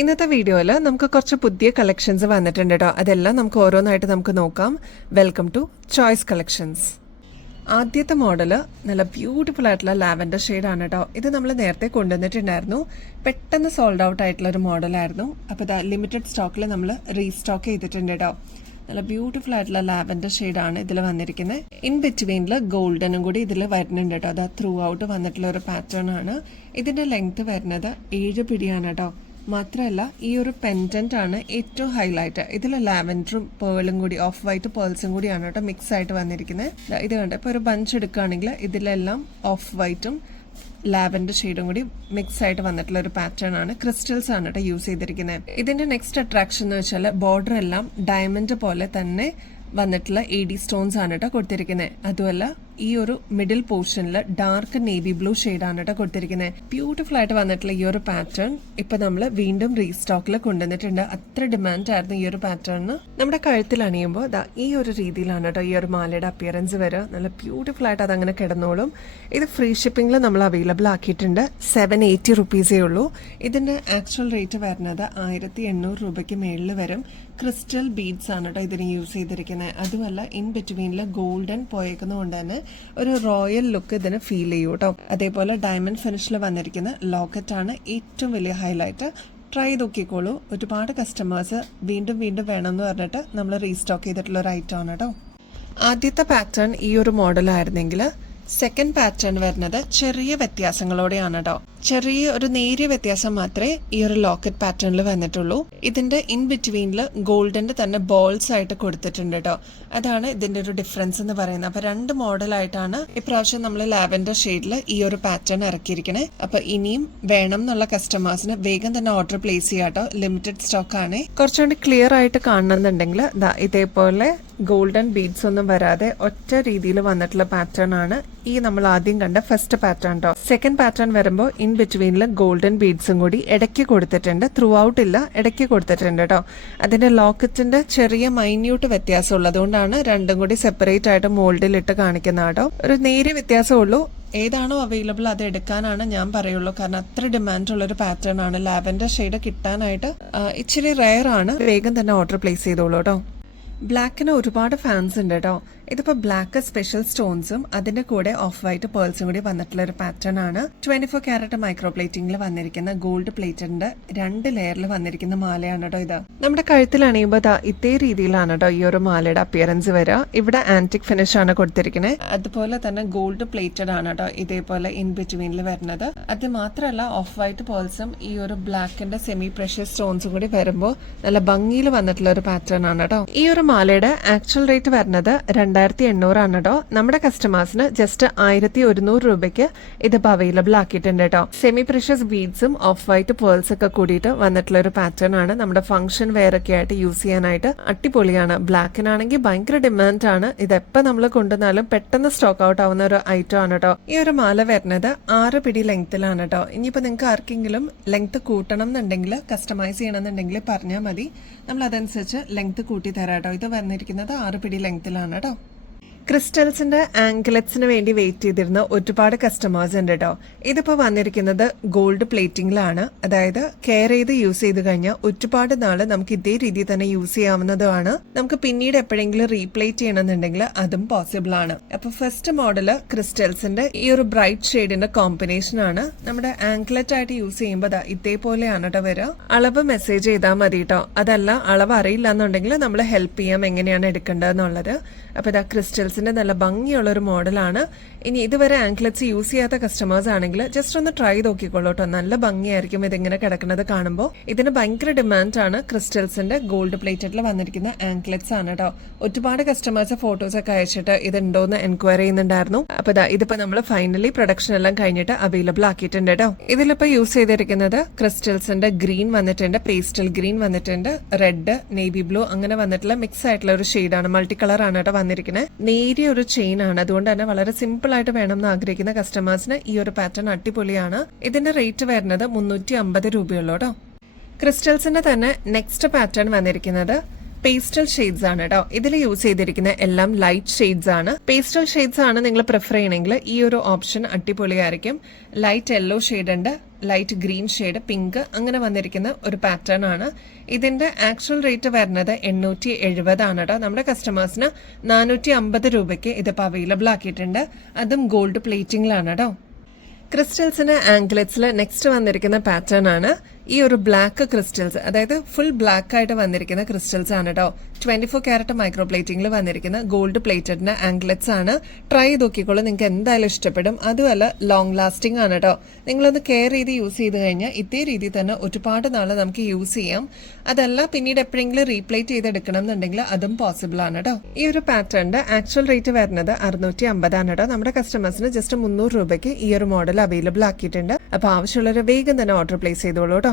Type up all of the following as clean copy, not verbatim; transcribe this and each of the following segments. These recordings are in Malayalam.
ഇന്നത്തെ വീഡിയോയിൽ നമുക്ക് കുറച്ച് പുതിയ കളക്ഷൻസ് വന്നിട്ടുണ്ട് കേട്ടോ. അതെല്ലാം നമുക്ക് ഓരോന്നായിട്ട് നമുക്ക് നോക്കാം. Welcome to choice collections. ആദ്യത്തെ മോഡല് നല്ല ബ്യൂട്ടിഫുൾ ആയിട്ടുള്ള ലാവൻഡർ ഷെയ്ഡാണ് കേട്ടോ. ഇത് നമ്മൾ നേരത്തെ കൊണ്ടുവന്നിട്ടുണ്ടായിരുന്നു. പെട്ടെന്ന് സോൾഡ് ഔട്ട് ആയിട്ടുള്ള ഒരു മോഡലായിരുന്നു. അപ്പോൾ ഇത് ലിമിറ്റഡ് സ്റ്റോക്കിൽ നമ്മൾ റീസ്റ്റോക്ക് ചെയ്തിട്ടുണ്ട് കേട്ടോ. നല്ല ബ്യൂട്ടിഫുൾ ആയിട്ടുള്ള ലാവൻഡർ ഷെയ്ഡാണ് ഇതിൽ വന്നിരിക്കുന്നത്. ഇൻ ബിറ്റ്വീനിൽ ഗോൾഡനും കൂടി ഇതിൽ വരുന്നുണ്ട് കേട്ടോ. അത് ത്രൂ ഔട്ട് വന്നിട്ടുള്ള ഒരു പാറ്റേൺ ആണ്. ഇതിന്റെ ലെങ്ത് വരുന്നത് 7 പിടിയാണ് കേട്ടോ. മാത്രമല്ല ഈ ഒരു പെൻഡന്റ് ആണ് ഏറ്റവും ഹൈലൈറ്റ്. ഇതിൽ ലാവൻഡറും പേളും കൂടി ഓഫ് വൈറ്റ് പേൾസും കൂടിയാണ് കേട്ടോ മിക്സ് ആയിട്ട് വന്നിരിക്കുന്നത്. ഇത് കണ്ടോ, ഇപ്പോൾ ഒരു ബഞ്ച് എടുക്കുകയാണെങ്കിൽ ഇതിലെല്ലാം ഓഫ് വൈറ്റും ലാവൻഡർ ഷെയ്ഡും കൂടി മിക്സ് ആയിട്ട് വന്നിട്ടുള്ള ഒരു പാറ്റേൺ ആണ്. ക്രിസ്റ്റൽസ് ആണ് കേട്ടോ യൂസ് ചെയ്തിരിക്കുന്നത്. ഇതിന്റെ നെക്സ്റ്റ് അട്രാക്ഷൻ എന്ന് വെച്ചാൽ ബോർഡർ എല്ലാം ഡയമണ്ട് പോലെ തന്നെ വന്നിട്ടുള്ള AD സ്റ്റോൺസ് ആണ് കേട്ടോ കൊടുത്തിരിക്കുന്നത്. അതുമല്ല ഈ ഒരു മിഡിൽ പോർഷനിൽ ഡാർക്ക് നേവി ബ്ലൂ ഷെയ്ഡാണ് കേട്ടോ കൊടുത്തിരിക്കുന്നത്. ബ്യൂട്ടിഫുൾ ആയിട്ട് വന്നിട്ടുള്ള ഈ ഒരു പാറ്റേൺ ഇപ്പൊ നമ്മൾ വീണ്ടും റീസ്റ്റോക്കിൽ കൊണ്ടുവന്നിട്ടുണ്ട്. അത്ര ഡിമാൻഡ് ആയിരുന്നു ഈ ഒരു പാറ്റേണിന്. നമ്മുടെ കഴുത്തിൽ അണിയുമ്പോൾ ഈ ഒരു രീതിയിലാണ് കേട്ടോ ഈ ഒരു മാലയുടെ അപ്പിയറൻസ് വരിക. നല്ല ബ്യൂട്ടിഫുൾ ആയിട്ട് അതങ്ങനെ കിടന്നോളും. ഇത് ഫ്രീ ഷിപ്പിംഗിൽ നമ്മൾ അവൈലബിൾ ആക്കിയിട്ടുണ്ട്. 780 റുപ്പീസേ ഉള്ളൂ. ഇതിന്റെ ആക്ച്വൽ റേറ്റ് വരുന്നത് 1800 രൂപയ്ക്ക് മേളിൽ വരും. ക്രിസ്റ്റൽ ബീഡ്സ് ആണ് കേട്ടോ ഇതിന് യൂസ് ചെയ്തിരിക്കുന്നത്. അതുമല്ല ഇൻ ബിറ്റ്വീനിൽ ഗോൾഡൻ പോയേക്കുന്നതുകൊണ്ട് തന്നെ ഒരു റോയൽ ലുക്ക് ഇതിന് ഫീൽ ചെയ്യും കേട്ടോ. അതേപോലെ ഡയമണ്ട് ഫിനിഷിൽ വന്നിരിക്കുന്ന ലോക്കറ്റ് ആണ് ഏറ്റവും വലിയ ഹൈലൈറ്റ്. ട്രൈ നോക്കിക്കോളൂ. ഒരുപാട് കസ്റ്റമേഴ്സ് വീണ്ടും വീണ്ടും വേണമെന്ന് പറഞ്ഞിട്ട് നമ്മൾ റീസ്റ്റോക്ക് ചെയ്തിട്ടുള്ള ഒരു ഐറ്റം ആണ് കേട്ടോ. ആദ്യത്തെ പാറ്റേൺ ഈ ഒരു മോഡലായിരുന്നെങ്കിൽ സെക്കൻഡ് പാറ്റേൺ വരുന്നത് ചെറിയ വ്യത്യാസങ്ങളോടെയാണ് കേട്ടോ. ചെറിയ ഒരു നേരിയ വ്യത്യാസം മാത്രമേ ഈ ഒരു ലോക്കറ്റ് പാറ്റേണിൽ വന്നിട്ടുള്ളൂ. ഇതിന്റെ ഇൻ ബിറ്റ്വീനിൽ ഗോൾഡിന്റെ തന്നെ ബോൾസ് ആയിട്ട് കൊടുത്തിട്ടുണ്ട് കേട്ടോ. അതാണ് ഇതിന്റെ ഒരു ഡിഫറൻസ് എന്ന് പറയുന്നത്. അപ്പൊ 2 മോഡലായിട്ടാണ് ഇപ്രാവശ്യം നമ്മൾ ലാവൻഡർ ഷെയ്ഡിൽ ഈ ഒരു പാറ്റേൺ ഇറക്കിയിരിക്കണേ. അപ്പൊ ഇനിയും വേണം എന്നുള്ള കസ്റ്റമേഴ്സിന് വേഗം തന്നെ ഓർഡർ പ്ലേസ് ചെയ്യാട്ടോ. ലിമിറ്റഡ് സ്റ്റോക്ക് ആണ്. കുറച്ചുകൂടി ക്ലിയർ ആയിട്ട് കാണണമെന്നുണ്ടെങ്കിൽ ഇതേപോലെ ഗോൾഡൻ ബീഡ്സ് ഒന്നും വരാതെ ഒറ്റ രീതിയിൽ വന്നിട്ടുള്ള പാറ്റേൺ ആണ് ഈ നമ്മൾ ആദ്യം കണ്ട ഫസ്റ്റ് പാറ്റേൺ കേട്ടോ. സെക്കൻഡ് പാറ്റേൺ വരുമ്പോൾ ഇൻ ബിറ്റ്വീനിൽ ഗോൾഡൻ ബീഡ്സും കൂടി ഇടയ്ക്ക് കൊടുത്തിട്ടുണ്ട്. ത്രൂ ഔട്ട് ഇല്ല, ഇടയ്ക്ക് കൊടുത്തിട്ടുണ്ട് കേട്ടോ. അതിന്റെ ലോക്കറ്റിന്റെ ചെറിയ മൈന്യൂട്ട് വ്യത്യാസം ഉള്ളതുകൊണ്ടാണ് രണ്ടും കൂടി സെപ്പറേറ്റ് ആയിട്ട് മോൾഡിൽ ഇട്ട് കാണിക്കുന്ന കേട്ടോ. ഒരു നേരിയ വ്യത്യാസമുള്ളൂ. ഏതാണോ അവൈലബിൾ അത് എടുക്കാനാണ് ഞാൻ പറയുള്ളൂ. കാരണം അത്ര ഡിമാൻഡ് ഉള്ള ഒരു പാറ്റേൺ ആണ്. ലാവൻഡർ ഷെയ്ഡ് കിട്ടാനായിട്ട് ഇച്ചിരി റെയർ ആണ്. വേഗം തന്നെ ഓർഡർ പ്ലേസ് ചെയ്തോളൂ കേട്ടോ. ബ്ലാക്കിന് ഒരുപാട് ഫാൻസ് ഉണ്ട് കേട്ടോ. ഇതിപ്പോ ബ്ലാക്ക് സ്പെഷ്യൽ സ്റ്റോൺസും അതിന്റെ കൂടെ ഓഫ് വൈറ്റ് പേൾസും കൂടി വന്നിട്ടുള്ള ഒരു പാറ്റേൺ ആണ്. 24 ക്യാരറ്റ് മൈക്രോ പ്ലേറ്റിംഗിൽ വന്നിരിക്കുന്ന ഗോൾഡ് പ്ലേറ്റഡിന്റെ 2 ലെയറിൽ വന്നിരിക്കുന്ന മാലയാണ് കേട്ടോ ഇത്. നമ്മുടെ കഴുത്തിൽ അണിയുമ്പോൾ ഇതേ രീതിയിലാണ് കേട്ടോ ഈ ഒരു മാലയുടെ അപ്പിയറൻസ് വരിക. ഇവിടെ ആന്റിക് ഫിനിഷ് ആണ് കൊടുത്തിരിക്കുന്നത്. അതുപോലെ തന്നെ ഗോൾഡ് പ്ലേറ്റഡ് ആണ് കേട്ടോ ഇതേപോലെ ഇൻ ബിറ്റ്വീനിൽ വരുന്നത്. അത് മാത്രമല്ല ഓഫ് വൈറ്റ് പേൾസും ഈ ഒരു ബ്ലാക്കിന്റെ സെമി പ്രഷ്യസ് സ്റ്റോൺസും കൂടി വരുമ്പോൾ നല്ല ഭംഗിയിൽ വന്നിട്ടുള്ള ഒരു പാറ്റേൺ ആണ് കേട്ടോ. ഈ ഒരു മാലയുടെ ആക്ച്വൽ റേറ്റ് വരുന്നത് 2800 ആണ് കേട്ടോ. നമ്മുടെ കസ്റ്റമേഴ്സിന് ജസ്റ്റ് 1100 രൂപയ്ക്ക് ഇതിപ്പോ അവൈലബിൾ ആക്കിയിട്ടുണ്ട് കേട്ടോ. സെമി പ്രഷ്യസ് ബീഡ്സും ഓഫ് വൈറ്റ് പേൾസ് ഒക്കെ കൂടിയിട്ട് വന്നിട്ടുള്ള ഒരു പാറ്റേൺ ആണ്. നമ്മുടെ ഫംഗ്ഷൻ വെയർ ഒക്കെ ആയിട്ട് യൂസ് ചെയ്യാനായിട്ട് അടിപൊളിയാണ്. ബ്ലാക്കിനാണെങ്കിൽ ഭയങ്കര ഡിമാൻഡ് ആണ്. ഇതെപ്പോ നമ്മൾ കൊണ്ടുവന്നാലും പെട്ടെന്ന് സ്റ്റോക്ക് ഔട്ട് ആവുന്ന ഒരു ഐറ്റം ആണ് കേട്ടോ. ഈ ഒരു മാല വരുന്നത് 6 പിടി ലെങ്ത്തിലാണ് കേട്ടോ. ഇനിയിപ്പോ നിങ്ങൾക്ക് ആർക്കെങ്കിലും ലെങ്ത് കൂട്ടണം എന്നുണ്ടെങ്കിൽ കസ്റ്റമൈസ് ചെയ്യണം എന്നുണ്ടെങ്കിൽ പറഞ്ഞാൽ മതി. നമ്മൾ അതനുസരിച്ച് ലെങ്ത് കൂട്ടി തരാം കേട്ടോ. ഇത് വന്നിരിക്കുന്നത് 6 പിടി ലെങ്ത്തിലാണ് കേട്ടോ. ക്രിസ്റ്റൽസിന്റെ ആംഗ്ലറ്റ്സിന് വേണ്ടി വെയിറ്റ് ചെയ്തിരുന്ന ഒരുപാട് കസ്റ്റമേഴ്സ് ഉണ്ട് കേട്ടോ. ഇതിപ്പോ വന്നിരിക്കുന്നത് ഗോൾഡ് പ്ലേറ്റിംഗിലാണ്. അതായത് കെയർ ചെയ്ത് യൂസ് ചെയ്ത് കഴിഞ്ഞാൽ ഒരുപാട് നാള് നമുക്ക് ഇതേ രീതിയിൽ തന്നെ യൂസ് ചെയ്യാവുന്നതുമാണ്. നമുക്ക് പിന്നീട് എപ്പോഴെങ്കിലും റീപ്ലേറ്റ് ചെയ്യണമെന്നുണ്ടെങ്കിൽ അതും പോസിബിൾ ആണ്. അപ്പൊ ഫസ്റ്റ് മോഡല് ക്രിസ്റ്റൽസിന്റെ ഈ ഒരു ബ്രൈറ്റ് ഷെയ്ഡിന്റെ കോമ്പിനേഷൻ ആണ്. നമ്മുടെ ആംഗ്ലറ്റ് ആയിട്ട് യൂസ് ചെയ്യുമ്പോൾ ഇതേപോലെയാണ് കേട്ടോ വരിക. അളവ് മെസ്സേജ് ചെയ്താൽ മതി കേട്ടോ. അതല്ല അളവ് അറിയില്ല എന്നുണ്ടെങ്കിൽ നമ്മൾ ഹെൽപ്പ് ചെയ്യാം എങ്ങനെയാണ് എടുക്കേണ്ടതെന്നുള്ളത്. അപ്പൊ ഇതാ ക്രിസ്റ്റൽസിന്റെ നല്ല ഭംഗിയുള്ള ഒരു മോഡലാണ്. ഇനി ഇതുവരെ ആംക്ലെറ്റ്സ് യൂസ് ചെയ്യാത്ത കസ്റ്റമേഴ്സ് ആണെങ്കിൽ ജസ്റ്റ് ഒന്ന് ട്രൈ നോക്കിക്കോളൂ കേട്ടോ. നല്ല ഭംഗിയായിരിക്കും ഇതിങ്ങനെ കിടക്കുന്നത് കാണുമ്പോൾ. ഇതിന് ഭയങ്കര ഡിമാൻഡ് ആണ്. ക്രിസ്റ്റൽസിന്റെ ഗോൾഡ് പ്ലേറ്റഡിൽ വന്നിരിക്കുന്ന ആംക്ലെറ്റ്സ് ആണ് കേട്ടോ. ഒരുപാട് കസ്റ്റമേഴ്സ് ഫോട്ടോസ് ഒക്കെ അയച്ചിട്ട് ഇതുണ്ടോന്ന് എൻക്വയറി ചെയ്യുന്നുണ്ടായിരുന്നു. അപ്പൊ ഇതിപ്പോ നമ്മൾ ഫൈനലി പ്രൊഡക്ഷൻ എല്ലാം കഴിഞ്ഞിട്ട് അവൈലബിൾ ആക്കിയിട്ടുണ്ട് കേട്ടോ. ഇതിലിപ്പോ യൂസ് ചെയ്തിരിക്കുന്നത് ക്രിസ്റ്റൽസിന്റെ ഗ്രീൻ വന്നിട്ടുണ്ട്, പേസ്റ്റൽ ഗ്രീൻ വന്നിട്ടുണ്ട്, റെഡ്, നേവി ബ്ലൂ അങ്ങനെ വന്നിട്ടുള്ള മിക്സ് ആയിട്ടുള്ള ഒരു ഷെയ്ഡാണ്. മൾട്ടി കളർ ആണ് കേട്ടോ വന്നിരിക്കുന്നത്. നേരിയ ഒരു ചെയിൻ ആണ്. അതുകൊണ്ട് തന്നെ വളരെ സിമ്പിൾ ആയിട്ട് വേണം എന്ന് ആഗ്രഹിക്കുന്ന കസ്റ്റമേഴ്സിന് ഈ ഒരു പാറ്റേൺ അടിപൊളിയാണ്. ഇതിന്റെ റേറ്റ് വരുന്നത് 350 രൂപയുള്ളൂ കേട്ടോ. ക്രിസ്റ്റൽസിന്റെ തന്നെ നെക്സ്റ്റ് പാറ്റേൺ വന്നിരിക്കുന്നത് പേസ്റ്റൽ ഷെയ്ഡ്സ് ആണ് കേട്ടോ. ഇതിൽ യൂസ് ചെയ്തിരിക്കുന്ന എല്ലാം ലൈറ്റ് ഷെയ്ഡ്സ് ആണ്. പേസ്റ്റൽ ഷെയ്ഡ്സ് ആണ് നിങ്ങൾ പ്രിഫർ ചെയ്യണമെങ്കിൽ ഈ ഒരു ഓപ്ഷൻ അടിപൊളിയായിരിക്കും. ലൈറ്റ് യെല്ലോ ഷെയ്ഡ് ഉണ്ട്, ലൈറ്റ് ഗ്രീൻ ഷെയ്ഡ്, പിങ്ക്, അങ്ങനെ വന്നിരിക്കുന്ന ഒരു പാറ്റേൺ ആണ്. ഇതിന്റെ ആക്ച്വൽ റേറ്റ് വരുന്നത് 870 ആണ് കേട്ടോ. നമ്മുടെ കസ്റ്റമേഴ്സിന് 450 രൂപയ്ക്ക് ഇതിപ്പോൾ അവൈലബിൾ ആക്കിയിട്ടുണ്ട്. അതും ഗോൾഡ് പ്ലേറ്റിംഗിലാണ് കേട്ടോ. ക്രിസ്റ്റൽസിന് ആംഗ്ലറ്റ്സിൽ നെക്സ്റ്റ് വന്നിരിക്കുന്ന പാറ്റേൺ ആണ് ഈ ഒരു ബ്ലാക്ക് ക്രിസ്റ്റൽസ്, അതായത് ഫുൾ ബ്ലാക്ക് ആയിട്ട് വന്നിരിക്കുന്ന ക്രിസ്റ്റൽസ് ആണ് കേട്ടോ. 24 ക്യാരറ്റ് മൈക്രോ പ്ലേറ്റിംഗിൽ വന്നിരിക്കുന്ന ഗോൾഡ് പ്ലേറ്റഡിന്റെ ആംഗ്ലറ്റ്സ് ആണ്. ട്രൈ ചെയ്ത് നോക്കിക്കോളൂ, നിങ്ങൾക്ക് എന്തായാലും ഇഷ്ടപ്പെടും. അതുമല്ല ലോങ് ലാസ്റ്റിംഗ് ആണ് കേട്ടോ. നിങ്ങളൊന്ന് കെയർ ചെയ്ത് യൂസ് ചെയ്ത് കഴിഞ്ഞാൽ ഇതേ രീതിയിൽ തന്നെ ഒരുപാട് നാൾ നമുക്ക് യൂസ് ചെയ്യാം. അതല്ല പിന്നീട് എപ്പോഴെങ്കിലും റീപ്ലേറ്റ് ചെയ്തെടുക്കണം എന്നുണ്ടെങ്കിൽ അതും പോസിബിൾ ആണ് കേട്ടോ. ഈ ഒരു പാറ്റേണിന്റെ ആക്ച്വൽ റേറ്റ് വരുന്നത് 650 ആണ് കേട്ടോ. നമ്മുടെ കസ്റ്റമേഴ്സിന് ജസ്റ്റ് 300 രൂപയ്ക്ക് ഈ ഒരു മോഡൽ അവൈലബിൾ ആക്കിയിട്ടുണ്ട്. അപ്പൊ ആവശ്യമുള്ളവർ വേഗം തന്നെ ഓർഡർ പ്ലേസ് ചെയ്തോളൂ കേട്ടോ.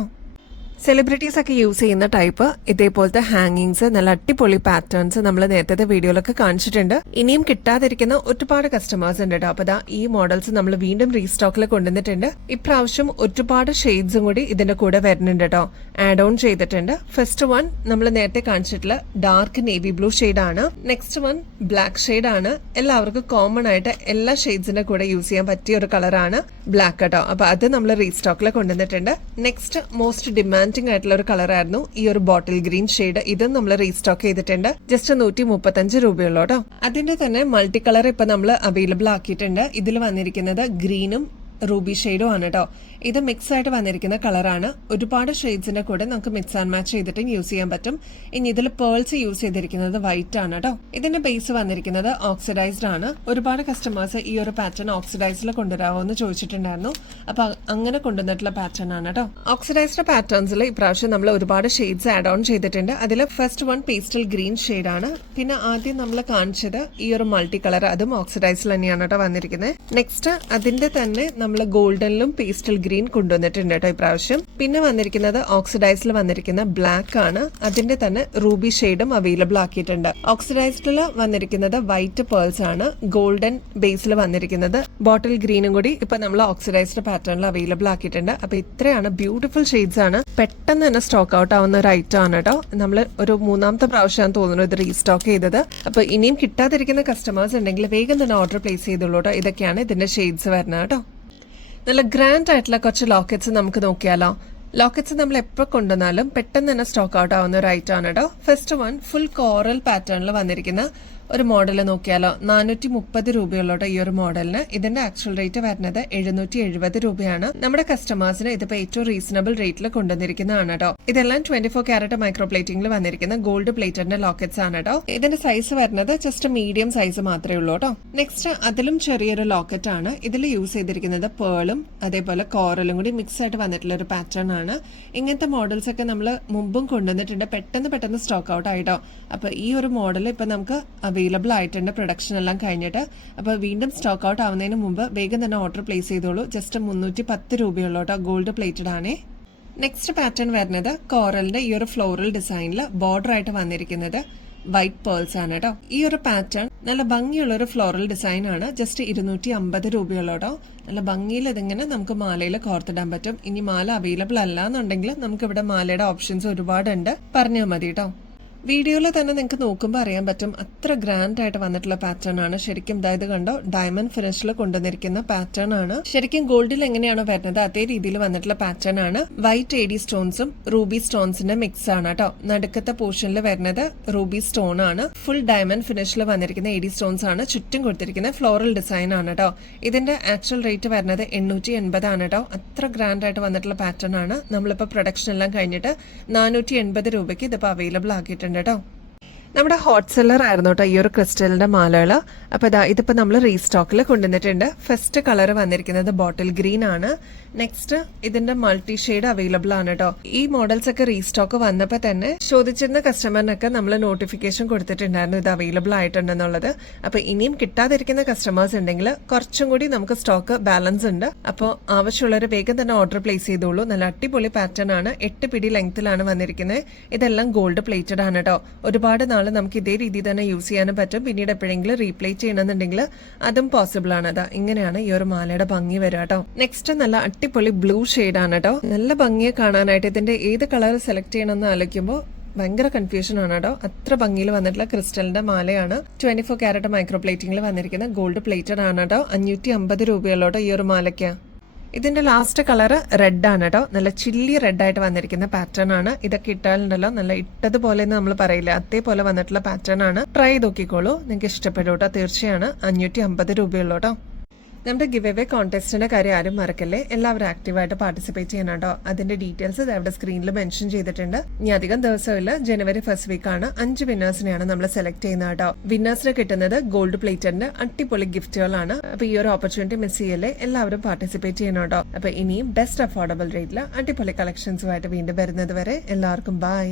സെലിബ്രിറ്റീസ് ഒക്കെ യൂസ് ചെയ്യുന്ന ടൈപ്പ് ഇതേപോലത്തെ ഹാങ്ങിങ്സ്, നല്ല അടിപൊളി പാറ്റേൺസ് നമ്മൾ നേരത്തെ വീഡിയോയിലൊക്കെ കാണിച്ചിട്ടുണ്ട്. ഇനിയും കിട്ടാതിരിക്കുന്ന ഒരുപാട് കസ്റ്റമേഴ്സ് ഉണ്ട് കേട്ടോ. അപ്പൊ ഈ മോഡൽസ് നമ്മൾ വീണ്ടും റീസ്റ്റോക്കിൽ കൊണ്ടുവന്നിട്ടുണ്ട്. ഇപ്രാവശ്യം ഒരുപാട് ഷെയ്ഡ്സും കൂടി ഇതിന്റെ കൂടെ വരുന്നുണ്ട് കേട്ടോ. ആഡ് ഓൺ ചെയ്തിട്ടുണ്ട്. ഫസ്റ്റ് വൺ നമ്മൾ നേരത്തെ കാണിച്ചിട്ടുള്ള ഡാർക്ക് നേവി ബ്ലൂ ഷെയ്ഡ് ആണ്. നെക്സ്റ്റ് വൺ ബ്ലാക്ക് ഷെയ്ഡ് ആണ്. എല്ലാവർക്കും കോമൺ ആയിട്ട് എല്ലാ ഷെയ്ഡ്സിന്റെ കൂടെ യൂസ് ചെയ്യാൻ പറ്റിയ ഒരു കളറാണ് ബ്ലാക്ക് കേട്ടോ. അപ്പൊ അത് നമ്മൾ റീസ്റ്റോക്കിൽ കൊണ്ടുവന്നിട്ടുണ്ട്. നെക്സ്റ്റ് മോസ്റ്റ് ഡിമാൻഡ് ആയിട്ടുള്ള ഒരു കളർ ആയിരുന്നു ഈ ഒരു ബോട്ടിൽ ഗ്രീൻ ഷെയ്ഡ്. ഇതും നമ്മൾ റീസ്റ്റോക്ക് ചെയ്തിട്ടുണ്ട്. ജസ്റ്റ് 135 രൂപയുള്ളൂ കേട്ടോ. അതിന്റെ തന്നെ മൾട്ടി കളർ ഇപ്പൊ നമ്മൾ അവൈലബിൾ ആക്കിയിട്ടുണ്ട്. ഇതിൽ വന്നിരിക്കുന്നത് ഗ്രീനും റൂബി ഷെയ്ഡും ആണ് കേട്ടോ. ഇത് മിക്സ് ആയിട്ട് വന്നിരിക്കുന്ന കളറാണ്. ഒരുപാട് ഷെയ്ഡ്സിന്റെ കൂടെ നമുക്ക് മിക്സ് ആൻഡ് മാച്ച് ചെയ്തിട്ട് യൂസ് ചെയ്യാൻ പറ്റും. ഇനി ഇതിൽ പേൾസ് യൂസ് ചെയ്തിരിക്കുന്നത് വൈറ്റ് ആണ് കേട്ടോ. ഇതിന്റെ ബേസ് വന്നിരിക്കുന്നത് ഓക്സിഡൈസ്ഡ് ആണ്. ഒരുപാട് കസ്റ്റമേഴ്സ് ഈ ഒരു പാറ്റേൺ ഓക്സിഡൈസിൽ കൊണ്ടുവരാമോ എന്ന് ചോദിച്ചിട്ടുണ്ടായിരുന്നു. അപ്പൊ അങ്ങനെ കൊണ്ടുവന്നിട്ടുള്ള പാറ്റേൺ ആണ് കേട്ടോ. ഓക്സിഡൈസ്ഡ് പാറ്റേൺസിൽ ഇപ്രാവശ്യം നമ്മൾ ഒരുപാട് ഷെയ്ഡ്സ് ആഡ് ഓൺ ചെയ്തിട്ടുണ്ട്. അതിൽ first one pastel green shade ആണ്. പിന്നെ ആദ്യം നമ്മൾ കാണിച്ചത് ഈ ഒരു മൾട്ടി കളർ, അതും ഓക്സിഡൈസിൽ തന്നെയാണ് കേട്ടോ വന്നിരിക്കുന്നത്. നെക്സ്റ്റ് അതിന്റെ തന്നെ നമ്മൾ ഗോൾഡനിലും പേസ്റ്റൽ ഗ്രീൻ കൊണ്ടുവന്നിട്ടുണ്ട് കേട്ടോ ഇപ്രാവശ്യം. പിന്നെ വന്നിരിക്കുന്നത് ഓക്സിഡൈസിൽ വന്നിരിക്കുന്ന ബ്ലാക്ക് ആണ്. അതിന്റെ തന്നെ റൂബി ഷെയ്ഡും അവൈലബിൾ ആക്കിയിട്ടുണ്ട്. ഓക്സിഡൈസ്ഡിൽ വന്നിരിക്കുന്നത് വൈറ്റ് പേൾസ് ആണ്. ഗോൾഡൻ ബേസിൽ വന്നിരിക്കുന്നത് ബോട്ടിൽ ഗ്രീനും കൂടി ഇപ്പൊ നമ്മൾ ഓക്സിഡൈസ്ഡ് പാറ്റേണിൽ അവൈലബിൾ ആക്കിയിട്ടുണ്ട്. അപ്പൊ ഇത്രയാണ് ബ്യൂട്ടിഫുൾ ഷെയ്ഡ്സ് ആണ്. പെട്ടെന്ന് തന്നെ സ്റ്റോക്ക് ഔട്ട് ആവുന്ന ഒരു ഐറ്റം ആണ് കേട്ടോ. നമ്മൾ ഒരു 3ാമത്തെ പ്രാവശ്യമാണ് തോന്നുന്നു ഇത് റീസ്റ്റോക്ക് ചെയ്തത്. അപ്പൊ ഇനിയും കിട്ടാതിരിക്കുന്ന കസ്റ്റമേഴ്സ് ഉണ്ടെങ്കിൽ വേഗം തന്നെ ഓർഡർ പ്ലേസ് ചെയ്തോളൂ കേട്ടോ. ഇതൊക്കെയാണ് ഇതിന്റെ ഷെയ്ഡ്സ് വരുന്നത് കേട്ടോ. നല്ല ഗ്രാൻഡ് ആയിട്ടുള്ള കുറച്ച് ലോക്കറ്റ്സ് നമുക്ക് നോക്കിയാലോ. ലോക്കറ്റ്സ് നമ്മൾ എപ്പോൾ കൊണ്ടുവന്നാലും പെട്ടെന്ന് തന്നെ സ്റ്റോക്ക് ഔട്ട് ആവുന്ന ഒരു ഐറ്റം ആണ് കേട്ടോ. ഫസ്റ്റ് വൺ ഫുൾ കോറൽ പാറ്റേണിൽ വന്നിരിക്കുന്ന ഒരു മോഡൽ നോക്കിയാലോ. 430 രൂപയുള്ളൂ ഈ ഒരു മോഡലിന്. ഇതിന്റെ ആക്ച്വൽ റേറ്റ് വരുന്നത് 770 രൂപയാണ്. നമ്മുടെ കസ്റ്റമേഴ്സിന് ഇതിപ്പോ ഏറ്റവും റീസണബിൾ റേറ്റിൽ കൊണ്ടുവന്നിരിക്കുന്നതാണ് കേട്ടോ. ഇതെല്ലാം 24 ക്യാരറ്റ് മൈക്രോ പ്ലേറ്റിംഗിൽ വന്നിരിക്കുന്ന ഗോൾഡ് പ്ലേറ്റഡിന്റെ ലോക്കറ്റ്സ് ആണ് കേട്ടോ. ഇതിന്റെ സൈസ് വരുന്നത് ജസ്റ്റ് മീഡിയം സൈസ് മാത്രമേ ഉള്ളൂ കേട്ടോ. നെക്സ്റ്റ് അതിലും ചെറിയൊരു ലോക്കറ്റ് ആണ്. ഇതിൽ യൂസ് ചെയ്തിരിക്കുന്നത് പേളും അതേപോലെ കോറലും കൂടി മിക്സ് ആയിട്ട് വന്നിട്ടുള്ള ഒരു പാറ്റേൺ ആണ്. ഇങ്ങനത്തെ മോഡൽസ് ഒക്കെ നമ്മൾ മുമ്പും കൊണ്ടുവന്നിട്ടുണ്ട്. പെട്ടെന്ന് സ്റ്റോക്ക് ഔട്ട് ആയിട്ടോ. അപ്പൊ ഈ ഒരു മോഡൽ ഇപ്പൊ നമുക്ക് അവൈലബിൾ ആയിട്ടുണ്ട്. പ്രൊഡക്ഷൻ എല്ലാം കഴിഞ്ഞിട്ട്. അപ്പോൾ വീണ്ടും സ്റ്റോക്ക് ഔട്ട് ആവുന്നതിന് മുമ്പ് വേഗം തന്നെ ഓർഡർ പ്ലേസ് ചെയ്തോളൂ. ജസ്റ്റ് 310 രൂപയുള്ളൂ കേട്ടോ. ഗോൾഡ് പ്ലേറ്റഡ് ആണേ. നെക്സ്റ്റ് പാറ്റേൺ വരുന്നത് കോറലിന്റെ ഈ ഒരു ഫ്ലോറൽ ഡിസൈനിൽ ബോർഡർ ആയിട്ട് വന്നിരിക്കുന്നത് വൈറ്റ് പേൾസ് ആണ് കേട്ടോ. ഈ ഒരു പാറ്റേൺ നല്ല ഭംഗിയുള്ള ഒരു ഫ്ലോറൽ ഡിസൈൻ ആണ്. ജസ്റ്റ് 250 രൂപയുള്ളൂ കേട്ടോ. നല്ല ഭംഗിയിൽ ഇതിങ്ങനെ നമുക്ക് മാലയിൽ കോർത്തിടാൻ പറ്റും. ഇനി മാല അവൈലബിൾ അല്ല എന്നുണ്ടെങ്കിൽ നമുക്ക് ഇവിടെ മാലയുടെ ഓപ്ഷൻസ് ഒരുപാടുണ്ട്. പറഞ്ഞാൽ മതി കേട്ടോ. വീഡിയോയിൽ തന്നെ നിങ്ങൾക്ക് നോക്കുമ്പോൾ അറിയാൻ പറ്റും അത്ര ഗ്രാൻഡ് ആയിട്ട് വന്നിട്ടുള്ള പാറ്റേൺ ആണ്. ശരിക്കും ഇതായത് കണ്ടോ, ഡയമണ്ട് ഫിനിഷിൽ കൊണ്ടുവന്നിരിക്കുന്ന പാറ്റേൺ ആണ്. ശരിക്കും ഗോൾഡിൽ എങ്ങനെയാണോ വരുന്നത് അതേ രീതിയിൽ വന്നിട്ടുള്ള പാറ്റേൺ ആണ്. വൈറ്റ് എഡി സ്റ്റോൺസും റൂബി സ്റ്റോൺസിന്റെ മിക്സ് ആണ് കേട്ടോ. നടുക്കത്തെ പോർഷനിൽ വരുന്നത് റൂബി സ്റ്റോൺ ആണ്. ഫുൾ ഡയമണ്ട് ഫിനിഷിൽ വന്നിരിക്കുന്ന എഡി സ്റ്റോൺസ് ആണ്. ചുറ്റും കൊടുത്തിരിക്കുന്ന ഫ്ലോറൽ ഡിസൈൻ ആണ് കേട്ടോ. ഇതിന്റെ ആക്ച്വൽ റേറ്റ് വരുന്നത് 880 ആണ് കേട്ടോ. അത്ര ഗ്രാൻഡ് ആയിട്ട് വന്നിട്ടുള്ള പാറ്റേൺ ആണ്. നമ്മളിപ്പോൾ പ്രൊഡക്ഷൻ എല്ലാം കഴിഞ്ഞിട്ട് 480 രൂപയ്ക്ക് ഇതിപ്പോൾ അവൈലബിൾ ആക്കിയിട്ടുണ്ട് കേട്ടോ. നമ്മുടെ ഹോട്ട് സെല്ലർ ആയിരുന്നു കേട്ടോ ഈ ഒരു ക്രിസ്റ്റലിന്റെ മാലകൾ. അപ്പൊ ഇതിപ്പോ നമ്മൾ റീസ്റ്റോക്കിൽ കൊണ്ടുവന്നിട്ടുണ്ട്. ഫസ്റ്റ് കളർ വന്നിരിക്കുന്നത് ബോട്ടിൽ ഗ്രീൻ ആണ്. നെക്സ്റ്റ് ഇതിന്റെ മൾട്ടി ഷെയ്ഡ് അവൈലബിൾ ആണ് കേട്ടോ. ഈ മോഡൽസ് ഒക്കെ റീസ്റ്റോക്ക് വന്നപ്പോ തന്നെ ചോദിച്ചിരുന്ന കസ്റ്റമറിനൊക്കെ നമ്മൾ നോട്ടിഫിക്കേഷൻ കൊടുത്തിട്ടുണ്ടായിരുന്നു ഇത് അവൈലബിൾ ആയിട്ടുണ്ടെന്നുള്ളത്. അപ്പൊ ഇനിയും കിട്ടാതിരിക്കുന്ന കസ്റ്റമേഴ്സ് ഉണ്ടെങ്കിൽ കുറച്ചും കൂടി നമുക്ക് സ്റ്റോക്ക് ബാലൻസ് ഉണ്ട്. അപ്പോൾ ആവശ്യമുള്ളവർ വേഗം തന്നെ ഓർഡർ പ്ലേസ് ചെയ്തോളൂ. നല്ല അടിപൊളി പാറ്റേൺ ആണ്. 8 പിടി ലെങ്ത്തിലാണ് വന്നിരിക്കുന്നത്. ഇതെല്ലാം ഗോൾഡ് പ്ലേറ്റഡ് ആണ് കേട്ടോ. ഒരുപാട് നമുക്ക് ഇതേ രീതിയിൽ തന്നെ യൂസ് ചെയ്യാനും പറ്റും. പിന്നീട് എപ്പോഴെങ്കിലും റീപ്ലേറ്റ് ചെയ്യണമെന്നുണ്ടെങ്കിൽ അതും പോസിബിൾ ആണ്. അതാ ഇങ്ങനെയാണ് ഈ ഒരു മാലയുടെ ഭംഗി വരിക കേട്ടോ. നെക്സ്റ്റ് നല്ല അടിപൊളി ബ്ലൂ ഷെയ്ഡ് ആണ് കേട്ടോ. നല്ല ഭംഗിയെ കാണാനായിട്ട് ഇതിന്റെ ഏത് കളർ സെലക്ട് ചെയ്യണമെന്ന് ആലോചിക്കുമ്പോൾ ഭയങ്കര കൺഫ്യൂഷൻ ആണ് കേട്ടോ. അത്ര ഭംഗിയിൽ വന്നിട്ടുള്ള ക്രിസ്റ്റലിന്റെ മാലയാണ്. 24 ക്യാരറ്റ് മൈക്രോ പ്ലേറ്റിംഗിൽ വന്നിരിക്കുന്ന ഗോൾഡ് പ്ലേറ്റഡ് ആണ് കേട്ടോ. 550 രൂപയുള്ളോട്ടോ ഈ ഒരു മാലയ്ക്ക്. ഇതിന്റെ ലാസ്റ്റ് കളർ റെഡ് ആണ് കേട്ടോ. നല്ല ചില്ലി റെഡ് ആയിട്ട് വന്നിരിക്കുന്ന പാറ്റേൺ ആണ്. ഇതൊക്കെ ഇട്ടാലുണ്ടല്ലോ നല്ല ഇട്ടതുപോലെ നമ്മൾ പറയില്ല, അതേപോലെ വന്നിട്ടുള്ള പാറ്റേൺ ആണ്. ട്രൈ ചെയ്ത് നോക്കിക്കോളൂ, നിങ്ങൾക്ക് ഇഷ്ടപ്പെടും കേട്ടോ. തീർച്ചയാണ് 550 രൂപയുള്ളൂട്ടോ. നമ്മുടെ ഗിവ് അവേ കോൺടെസ്റ്റിന്റെ കാര്യം ആരും മറക്കല്ലേ. എല്ലാവരും ആക്റ്റീവായിട്ട് പാർട്ടിസിപ്പേറ്റ് ചെയ്യണം കേട്ടോ. അതിന്റെ ഡീറ്റെയിൽസ് അവിടെ സ്ക്രീനിൽ മെൻഷൻ ചെയ്തിട്ടുണ്ട്. ഇനി അധികം ദിവസമില്ല, ജനുവരി 1st വീക്കാണ്. 5 വിന്നേഴ്സിനെയാണ് നമ്മൾ സെലക്ട് ചെയ്യുന്നത് കേട്ടോ. വിന്നേഴ്സിന് കിട്ടുന്നത് ഗോൾഡ് പ്ലേറ്ററിന്റെ അടിപൊളി ഗിഫ്റ്റുകളാണ്. അപ്പൊ ഈ ഒരു ഓപ്പർച്യൂണിറ്റി മിസ് ചെയ്യല്ലേ, എല്ലാവരും പാർട്ടിസിപ്പേറ്റ് ചെയ്യണം കേട്ടോ. അപ്പൊ ഇനിയും ബെസ്റ്റ് അഫോർഡബിൾ റേറ്റിൽ അടിപൊളി കളക്ഷൻസുമായിട്ട് വീണ്ടും വരുന്നത് വരെ എല്ലാവർക്കും ബൈ.